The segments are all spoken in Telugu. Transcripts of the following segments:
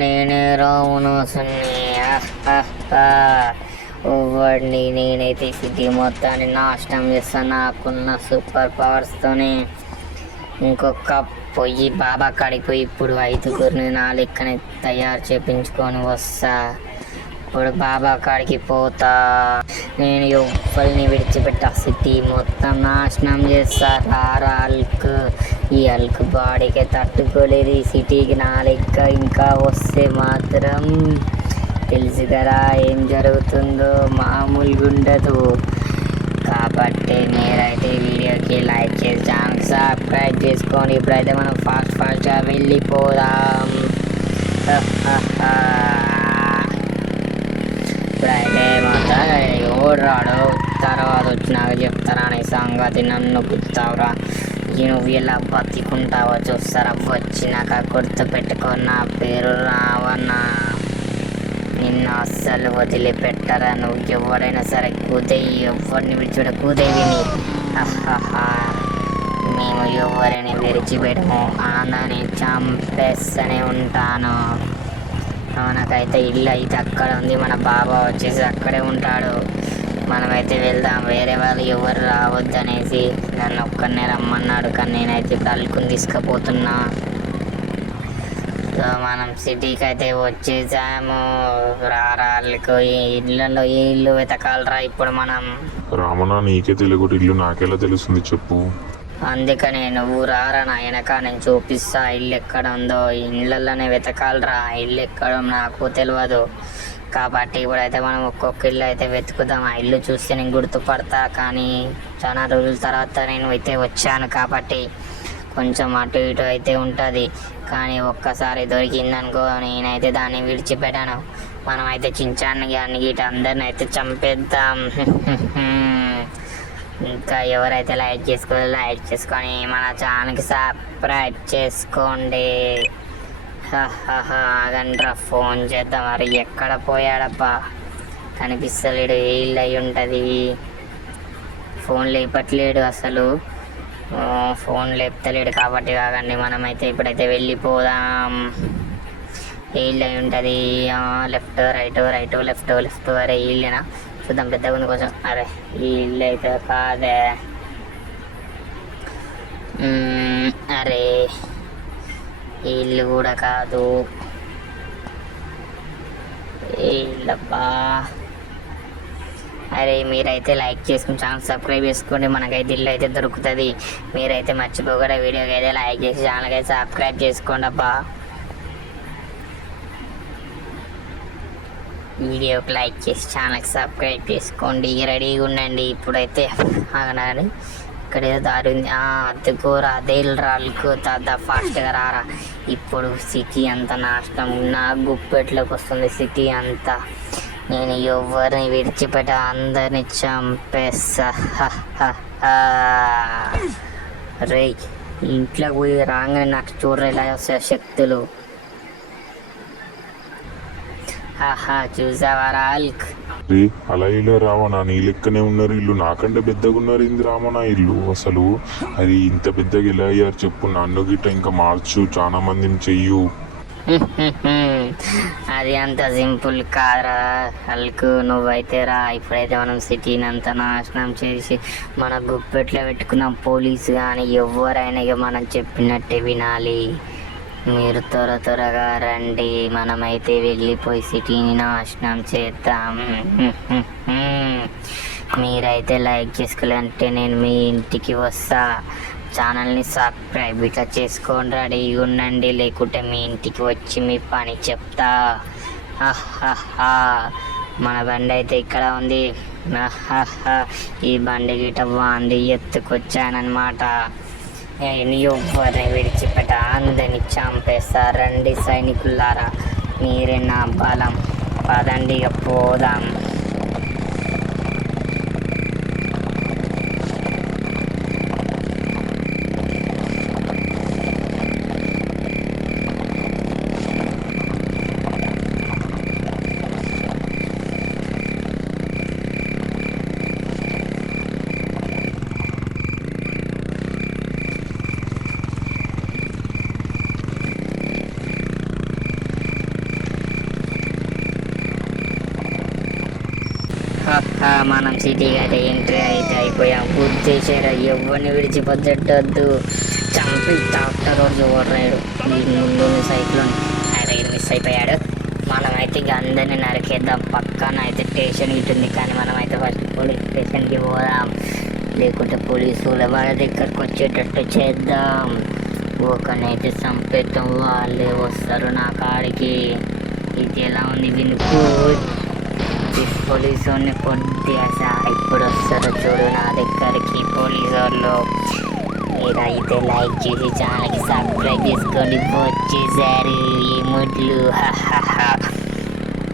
నేనే రావణాసుని. వాడిని నేనైతే సిటీ మొత్తాన్ని నాశనం చేస్తాను నాకున్న సూపర్ పవర్స్తోనే. ఇంకొక బాబా కాడికి పోయి ఇప్పుడు 5గురిని నా లెక్కనే తయారు చేపించుకొని వస్తా. ఇప్పుడు బాబా కాడికి పోతా. నేను ఎవ్వరిని విడిచిపెట్టా, సిటీ మొత్తం నాశనం చేస్తా. రారా అల్క్, ఈ అల్క్ బాడీకి తట్టుకోలేదు ఈ సిటీకి నా లెక్క ఇంకా వస్తే మాత్రం తెలుసు కదా ఏం జరుగుతుందో, మామూలుగా ఉండదు. కాబట్టి మీరైతే వీడియోకి లైక్ చేసి ఛానల్ సబ్స్క్రైబ్ చేసుకోండి. ఇప్పుడైతే మనం ఫాస్ట్గా వెళ్ళిపోదాం. ఇప్పుడైతే మొత్తం ఎవడు రాడు, తర్వాత వచ్చినాక చెప్తారా నీ సంగతి, నన్ను గుర్తావురా, నువ్వు ఇలా బతికుంటావో చూస్తారా. వచ్చినాక గుర్తుపెట్టుకో, నా పేరు రావణ. నిన్ను అస్సలు వదిలిపెట్టరా. నువ్వు ఎవరైనా సరే కూదేయి, ఎవరిని విడిచిపెట్ట కూదేవిని. మేము ఎవరిని విడిచిపెట్టము, ఆందని చంపేస్తూనే ఉంటాను. మనకైతే ఇల్లు అయితే అక్కడ ఉంది, మన బాబా వచ్చేసి అక్కడే ఉంటాడు. మనమైతే వెళ్దాం, వేరే వాళ్ళు ఎవరు రావద్దు అనేసి నన్ను ఒక్కనే రమ్మన్నాడు. కానీ నేనైతే ఇప్పుడు అల్లుకుని తీసుకుపోతున్నా. సో మనం సిటీకి అయితే వచ్చేసాము. రారాళ్ళకు ఈ ఇళ్ళలో ఏ ఇల్లు వెతకాలరా ఇప్పుడు మనం. రామణ, నీకే తెలుగు ఇల్లు నాకెలా తెలుస్తుంది చెప్పు. అందుకనే నువ్వు రారా నా వెనక, నేను చూపిస్తా ఇల్లు ఎక్కడ ఉందో. ఇళ్ళల్లోనే వెతకాలరా, ఇల్లు ఎక్కడో నాకు తెలియదు. కాబట్టి ఇప్పుడైతే మనం ఒక్కొక్క ఇల్లు అయితే వెతుకుదాం. ఆ ఇల్లు చూస్తే నేను గుర్తుపడతా, కానీ చాలా రోజుల తర్వాత నేను అయితే వచ్చాను కాబట్టి కొంచెం అటు ఇటు అయితే ఉంటుంది. కానీ ఒక్కసారి దొరికిందనుకో నేనైతే దాన్ని విడిచిపెట్టాను. మనమైతే చించాన్ని కానీ గిట అందరిని అయితే చంపేద్దాం. ఇంకా ఎవరైతే లైక్ చేసుకొని మన ఛానల్కి సబ్స్క్రైబ్ చేసుకోండి. ఆగండ్రా, ఫోన్ చేద్దాం. మరి ఎక్కడ పోయాడబ్బా, కనిపిస్తలేడు. ఏ ఇల్లు అయి ఉంటుంది, ఫోన్ లేపట్లేడు అసలు. ఫోన్ లేపుతలేడు కాబట్టి కాకండి, మనమైతే ఇప్పుడైతే వెళ్ళిపోదాం. ఏ ఇల్లు అయి ఉంటుంది, లెఫ్ట్ రైట్ లెఫ్ట్ అరే ఈ ఇల్లేనా, చూద్దాం. పెద్దగా ఉంది కొంచెం. అరే ఈ ఇల్లు అయితే కాదే. అరే ఈ ఇల్లు కూడా కాదు. ఏ ఇల్లబ్బా. అరే మీరైతే లైక్ చేసుకుని ఛానల్ సబ్స్క్రైబ్ చేసుకోండి, మనకైతే ఇల్లు అయితే దొరుకుతుంది. మీరైతే మర్చిపోకుండా వీడియోకి అయితే లైక్ చేసి ఛానల్కి అయితే సబ్స్క్రైబ్ చేసుకోండి అబ్బా. వీడియోకి లైక్ చేసి ఛానల్కి సబ్స్క్రైబ్ చేసుకోండి, రెడీగా ఉండండి. ఇప్పుడైతే ఆగనాని ఇక్కడ ఏదో దారి ఉంది, అద్దుకోరా అదే రాళ్ళకు తాత ఫాస్ట్గా రారా. ఇప్పుడు సిటీ అంతా నాశనం, నా గుప్పెట్లోకి వస్తుంది సిటీ అంతా. నేను ఎవరిని విడిచిపెట్ట, అందరిని చంపేస్తా. రే ఇంట్లోకి పోయి రాగానే నాకు చూడరా ఇలా వస్తాయి శక్తులు. చూసావా రాల్క్, అలా ఇలా రావణ, నీ లెక్కనే ఉన్నారు ఇల్లు, నాకంటే పెద్దగా ఉన్నారు ఏంది రామణ ఇల్లు అసలు. అది ఇంత పెద్దగా ఎలా అయ్యారు చెప్పు. నన్ను గిట్ట ఇంకా మార్చు, చాలా మందిని చెయ్యు. అది అంత సింపుల్ కాదురా అల్కు. నువ్వైతే రా, ఇప్పుడైతే మనం సిటీని అంతా నాశనం చేసి మన గుప్పెట్లో పెట్టుకున్నాం. పోలీసు కానీ ఎవరైనా ఇక మనం చెప్పినట్టే వినాలి. మీరు త్వరగా రండి, మనమైతే వెళ్ళిపోయి సిటీని నాశనం చేద్దాం. మీరైతే లైక్ చేసుకోవాలంటే నేను మీ ఇంటికి వస్తా. ఛానల్ని సబ్స్క్రైబ్ ఇట్లా చేసుకోండి, రెడీగా ఉండండి. లేకుంటే మీ ఇంటికి వచ్చి మీ పని చెప్తా. మన బండి అయితే ఇక్కడ ఉంది. ఈ బండి గిట బాగుంది, ఎత్తుకొచ్చానమాట. ఎవరిని విడిచిపెట్ట, అందరిని చంపేస్తా. రండి సైనికులారా, మీరే నా బలం. పదండి ఇక పోదాం. మనం సిటీకి అయితే ఎంట్రీ అయితే అయిపోయాం. గుర్తేసారా, ఎవరిని విడిచిపోద్దొద్దు, చంపి డాక్టర్ రోజు ఓడరాడు. ఈ ముందు సైక్లోన్ అయితే మిస్ అయిపోయాడు. మనమైతే ఇక అందరినీ నరికేద్దాం. పక్కన అయితే స్టేషన్ ఉంటుంది, కానీ మనం అయితే ఫస్ట్ పోలీస్ స్టేషన్కి పోదాం, లేకుంటే పోలీసుల వాళ్ళ దగ్గరకు వచ్చేటట్టు చేద్దాం. ఒకనైతే చంపేద్దాం, వాళ్ళే వస్తారు నా కాడికి. ఇది ఎలా ఉంది వినుకో, పోలీసు వాళ్ళని కొద్దిగా ఇప్పుడు వస్తారు చూడు నా దగ్గరికి పోలీసు వాళ్ళు. మీరైతే లైక్ చేసి ఛానల్కి సబ్స్క్రైబ్ చేసుకోండి. వచ్చేసారు ఈ ముడ్లు.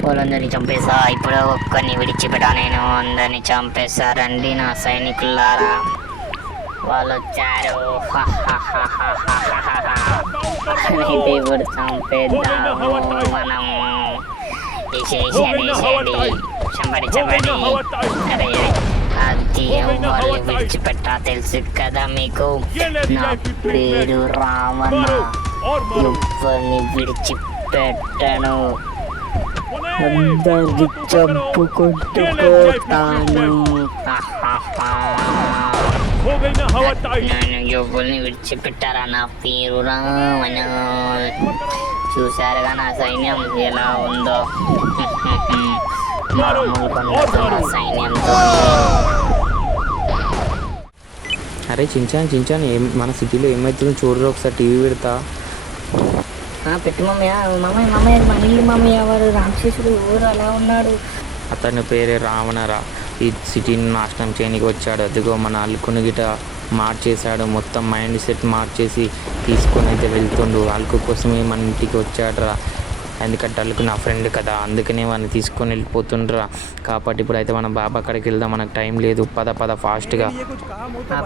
వాళ్ళందరినీ చంపేసా, ఇప్పుడు ఒక్కరిని విడిచిపెట్టా నేను. అందరినీ చంపేశారండి నా సైనికులారా, వాళ్ళు వచ్చారు. అయితే ఇప్పుడు చంపేద్దాము మనము. చంపండి. అరే అది వాళ్ళు విడిచిపెట్టా తెలుసు కదా మీకు. నా పేరు రావణ, ఎవరిని విడిచిపెట్టను, అందరికి చంపుకుంటూ పోతాను. నేను ఎవరిని విడిచిపెట్టారా, నా పేరు రావణ. చూసారుగా నా సైన్యం ఎలా ఉందో, మామూలు కొండతో నా సైన్యంతో. అరే చించాను మన సిటీలో ఏమవుతుందో చూడరు, ఒకసారి టీవీ పెడతా. పెట్టు మమ్మయ్య మన ఇల్లు మమ్మయ్య. ఎవరు రాక్షసుడు, ఎవరు అలా ఉన్నాడు? అతని పేరే రావణరా. ఈ సిటీని నాశనం చేయడానికి వచ్చాడు. అదిగో మన అల్లుకుని గిట మార్చేశాడు, మొత్తం మైండ్ సెట్ మార్చేసి తీసుకొని అయితే వెళ్తుండు. అల్లుకు కోసమే మన ఇంటికి వచ్చాడురా. ఎందుకంటే అల్లుకు నా ఫ్రెండ్ కదా, అందుకనే వాడిని తీసుకొని వెళ్ళిపోతుండ్రా. కాబట్టి ఇప్పుడైతే మనం బాబా అక్కడికి వెళ్దాం, మనకు టైం లేదు. పద ఫాస్ట్గా.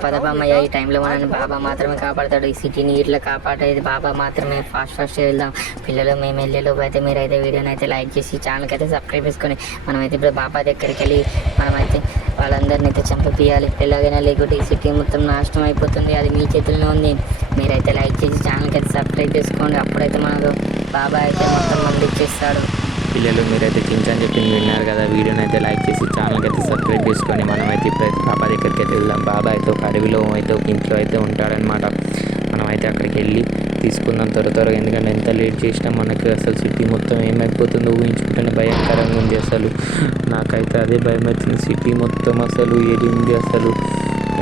పద బామ్మయ్య, ఈ టైంలో మనల్ని బాబా మాత్రమే కాపాడతాడు. ఈ సిటీని ఇట్లా కాపాడేది బాబా మాత్రమే. ఫాస్ట్ వెళ్దాం పిల్లలు. మేము వెళ్ళేలోపు అయితే మీరైతే వీడియోని అయితే లైక్ చేసి ఛానల్కి అయితే సబ్స్క్రైబ్ చేసుకొని మనమైతే ఇప్పుడు బాబా దగ్గరికి వెళ్ళి మనమైతే వాళ్ళందరినీ అయితే చంపియాలి ఎలాగైనా, లేకుంటే ఈ సిటీ మొత్తం నాశనం అయిపోతుంది. అది మీ చేతుల్లో ఉంది. మీరైతే లైక్ చేసి ఛానల్కి అయితే సబ్స్క్రైబ్ చేసుకోండి, అప్పుడైతే మనకు బాబా అయితే మొత్తం మంది ఇచ్చేస్తాడు. పిల్లలు మీరైతే చించని చెప్పింది విన్నారు కదా, వీడియోని అయితే లైక్ చేసి ఛానల్కి అయితే సబ్స్క్రైబ్ చేసుకొని మనమైతే ఇప్పుడైతే బాబా దగ్గరికి అయితే వెళ్దాం. బాబా అయితే ఒక అడవిలో అయితే ఒక ఇంట్లో అయితే ఉంటాడనమాట. మనమైతే అక్కడికి వెళ్ళి తీసుకుందాం త్వరగా, ఎందుకంటే ఎంత లేట్ చేసినా మనకు అసలు సిటీ మొత్తం ఏమైపోతుందో ఊహించుకుంటేనే భయంకరంగా ఉంది. అసలు నాకైతే అదే భయం అవుతుంది, సిటీ మొత్తం అసలు ఏడింది అసలు.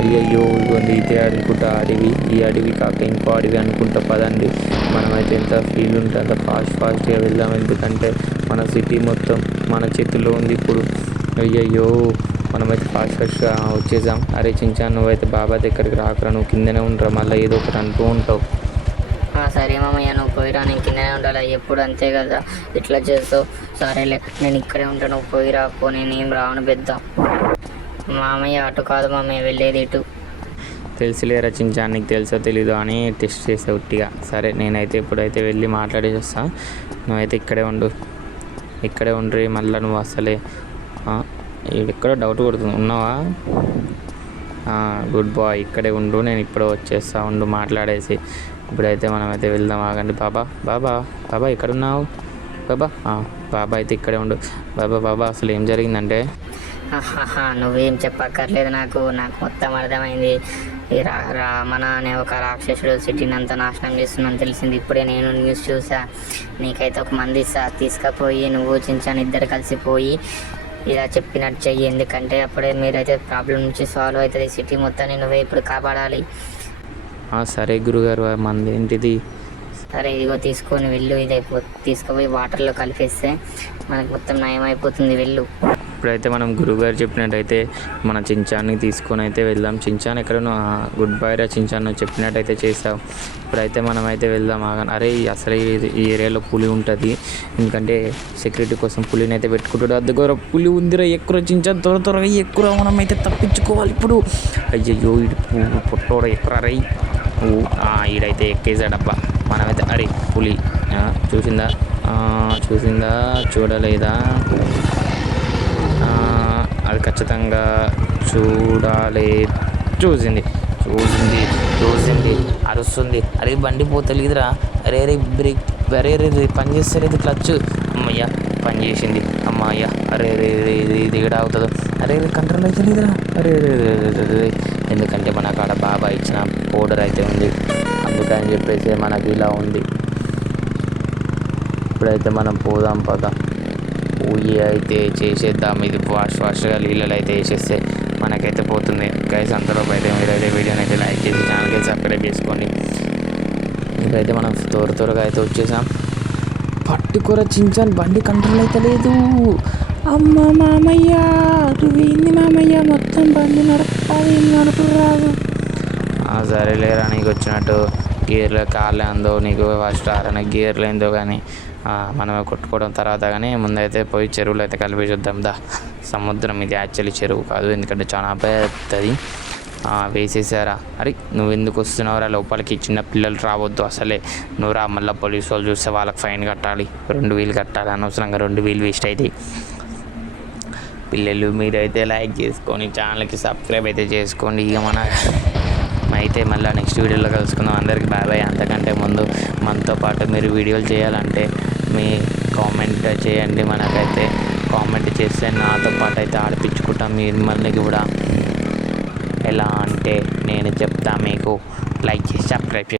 అయ్యయ్యో ఇవ్వండి, ఇదే అనుకుంటా అడవి, ఈ అడవి కాక ఇంకో అడవి అనుకుంటా. పదండి, మనమైతే ఎంత ఫీల్ ఉంటే అంత ఫాస్ట్గా వెళ్దాం, ఎందుకంటే మన సిటీ మొత్తం మన చేతుల్లో ఉంది ఇప్పుడు. అయ్యయ్యో మనమైతే ఫాస్ట్గా వచ్చేసాం. అరే చించాను, నువ్వైతే బాబా దగ్గరికి రాకరా, నువ్వు కిందనే ఉండరా, మళ్ళీ ఏదో ఒకటి అంటూ ఉంటావు. సరే మామయ్య, నువ్వు పోయిరా, నేను కిందనే ఉండాలి ఎప్పుడు, అంతే కదా, ఇట్లా చేస్తావు. సరేలే, నేను ఇక్కడే ఉంటాను, నువ్వు పోయిరా పో, నేనేం రావను పెద్ద. మామయ్య అటు కాదు మామయ్య, వెళ్ళేది ఇటు. తెలుసులేరా చించాను, నీకు తెలుసో తెలీదు అని టెస్ట్ చేసే ఉట్టిగా. సరే నేనైతే ఇప్పుడైతే వెళ్ళి మాట్లాడేసి వస్తాను, నువ్వైతే ఇక్కడే ఉండ్రి. మళ్ళీ నువ్వు అసలే ఎక్కడో డౌట్ కొడుతుంది, ఉన్నావా? గుడ్ బాయ్, ఇక్కడే ఉండు, నేను ఇప్పుడే వచ్చేస్తా ఉండు మాట్లాడేసి. ఇప్పుడైతే మనమైతే వెళ్దాం, ఆగండి. బాబా ఎక్కడున్నావు బాబా అయితే ఇక్కడే ఉండు. బాబా అసలు ఏం జరిగిందంటే? నువ్వేం చెప్పక్కర్లేదు, నాకు మొత్తం అర్థమైంది. ఈ రామణ అనే ఒక రాక్షసుడు సిటీని అంతా నాశనం చేస్తుందని తెలిసింది. ఇప్పుడే నేను న్యూస్ చూసా. నీకైతే ఒక మంది తీసుకుపోయి నువ్వు చించాను ఇద్దరు కలిసిపోయి ఇలా చెప్పినట్టు చెయ్యి, ఎందుకంటే అప్పుడే మీరైతే ప్రాబ్లం నుంచి సాల్వ్ అవుతుంది. సిటీ మొత్తాన్ని నువ్వే ఇప్పుడు కాపాడాలి. సరే గురుగారు, మంది ఏంటిది? సరే ఇదిగో తీసుకొని వెళ్ళు, ఇది తీసుకుపోయి వాటర్లో కలిపేస్తే మనకు మొత్తం నయం అయిపోతుంది, వెళ్ళు. ఇప్పుడైతే మనం గురుగారు చెప్పినట్టయితే మన చించాన్ని తీసుకొని అయితే వెళ్దాం. చించాన్ ఎక్కడనో, గుడ్ బై రా చించాన్, చెప్పినట్టయితే చేసావు. ఇప్పుడైతే మనం అయితే వెళ్దాం, ఆగండి. అరే అసలు ఈ ఏరియాలో పులి ఉంటుంది, ఎందుకంటే సెక్యూరిటీ కోసం పులిని అయితే పెట్టుకుంటాడు. అద్దెగోర పులి ఉందిరా, ఎక్కువ చించాన్, త్వరగా ఎక్కువ, మనం అయితే తప్పించుకోవాలి ఇప్పుడు. అయ్యయ్యో ఇటు పొట్టోడ ఎక్కువ రై, ఈడైతే ఎక్కేసాడబ్బా. మనమైతే అరే పులి చూసిందా చూడలేదా? అది ఖచ్చితంగా చూసింది, అరుస్తుంది. అరే బండి పోతలేదురా, అరే బ్రేక్, అరే పని చేస్తలేదు క్లచ్, అమ్మయ్య పని చేసింది. అమ్మయ్య అరే రే రే ఇది కూడా అవుతుందో అరే కంట్రోల్ అయితే లేదురా అరే రే ఎందుకంటే మనకు అక్కడ బాబా ఇచ్చిన పౌడర్ అయితే ఉంది, అందుకని చెప్పేసి మనకి ఇలా ఉంది. ఇప్పుడైతే మనం పోదాం పద, పోయి అయితే చేసేద్దాం. ఇది ఫాస్ట్గా నీళ్ళలో అయితే వేసేస్తే మనకైతే పోతుంది. గైస్ అంతలోపు అయితే మీరైతే వీడియోని అయితే లైక్ చేసి ఛానల్కి సబ్స్క్రైబ్ చేసుకోండి. ఇక్కడైతే మనం త్వరగా అయితే వచ్చేసాం. పట్టుకొర చించాన్ బండి కంట్రోల్ అయితే లేదు. అమ్మ మామయ్య నువ్వేంది మామయ్య మొత్తం బండి నడపాలి నడపరాదు. సరేలేరా నీకు వచ్చినట్టు గేర్లో కాళ్ళు అందో నీకు ఫస్ట్ ఆరన గేర్లు ఏందో కానీ మనమే కొట్టుకోవడం తర్వాత కానీ ముందైతే పోయి చెరువులో అయితే కలిపి చూద్దాం దా. సముద్రం ఇది యాక్చువల్లీ చెరువు కాదు, ఎందుకంటే చాలా పెద్దది. వేసేసారా? అరే నువ్వు ఎందుకు వస్తున్నావురా లోపలికి, చిన్న పిల్లలు రావద్దు అసలే. నువ్వు రా, మళ్ళీ పోలీసు వాళ్ళు చూస్తే వాళ్ళకి ఫైన్ కట్టాలి, 2,000 కట్టాలి, అనవసరంగా 2,000 వేస్ట్ అవుతాయి. పిల్లలు మీరైతే లైక్ చేసుకొని ఛానల్కి సబ్స్క్రైబ్ అయితే చేసుకోండి. ఇక అయితే మళ్ళీ నెక్స్ట్ వీడియోలో కలుసుకుందాం. అందరికీ బాయ్ బాయ్. అంతకంటే ముందు మనతో పాటు మీరు వీడియోలు చేయాలంటే మీ కామెంట్ చేయండి. మనకైతే కామెంట్ చేస్తే నాతో పాటు అయితే ఆడిపించుకుంటాం మిమ్మల్ని కూడా. ఎలా అంటే నేను చెప్తా మీకు, లైక్ చేసి సబ్స్క్రైబ్